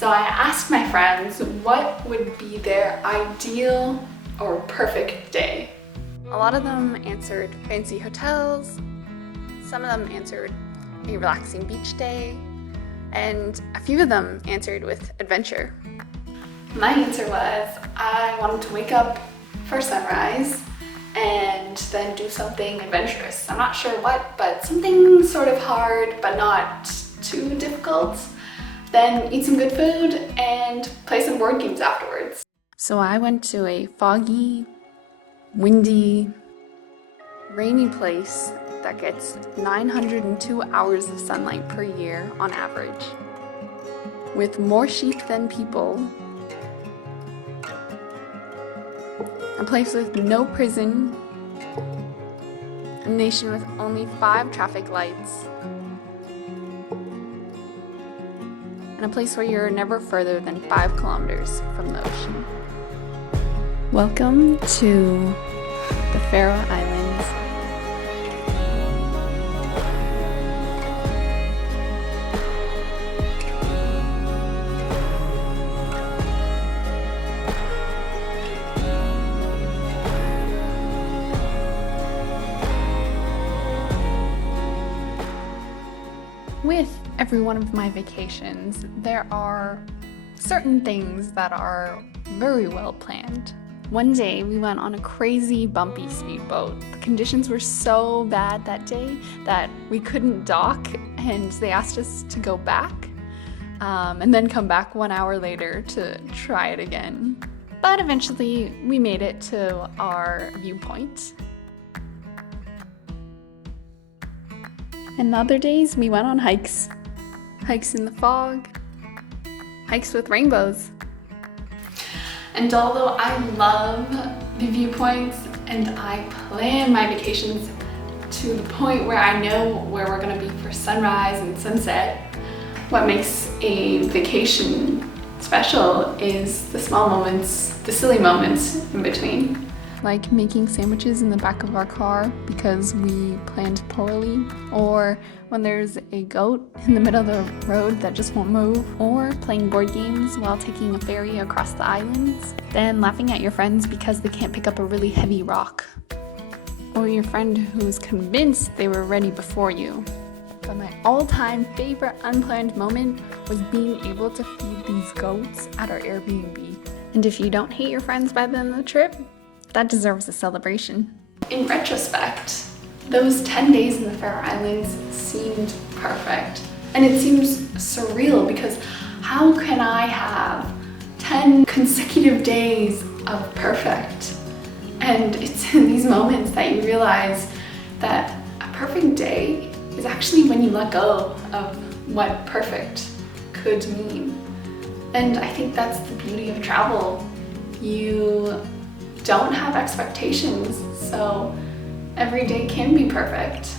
So I asked my friends what would be their ideal or perfect day. A lot of them answered fancy hotels, some of them answered a relaxing beach day, and a few of them answered with adventure. My answer was I wanted to wake up for sunrise and then do something adventurous. I'm not sure what, but something sort of hard but not too difficult. Then eat some good food and play some board games afterwards. So I went to a foggy, windy, rainy place that gets 902 hours of sunlight per year on average, with more sheep than people, a place with no prison, a nation with only 5 traffic lights, and a place where you're never further than 5 kilometers from the ocean. Welcome to the Faroe Islands. With every one of my vacations, there are certain things that are very well planned. One day we went on a crazy bumpy speedboat. The conditions were so bad that day that we couldn't dock, and they asked us to go back and then come back 1 hour later to try it again. But eventually we made it to our viewpoint. And other days we went on hikes. Hikes in the fog, hikes with rainbows. And although I love the viewpoints and I plan my vacations to the point where I know where we're gonna be for sunrise and sunset, what makes a vacation special is the small moments, the silly moments in between. Like making sandwiches in the back of our car because we planned poorly, or when there's a goat in the middle of the road that just won't move, or playing board games while taking a ferry across the islands, then laughing at your friends because they can't pick up a really heavy rock, or your friend who's convinced they were ready before you. But my all-time favorite unplanned moment was being able to feed these goats at our Airbnb. And if you don't hate your friends by the end of the trip, that deserves a celebration. In retrospect, those 10 days in the Faroe Islands seemed perfect. And it seems surreal because how can I have 10 consecutive days of perfect? And it's in these moments that you realize that a perfect day is actually when you let go of what perfect could mean. And I think that's the beauty of travel. You don't have expectations, so every day can be perfect.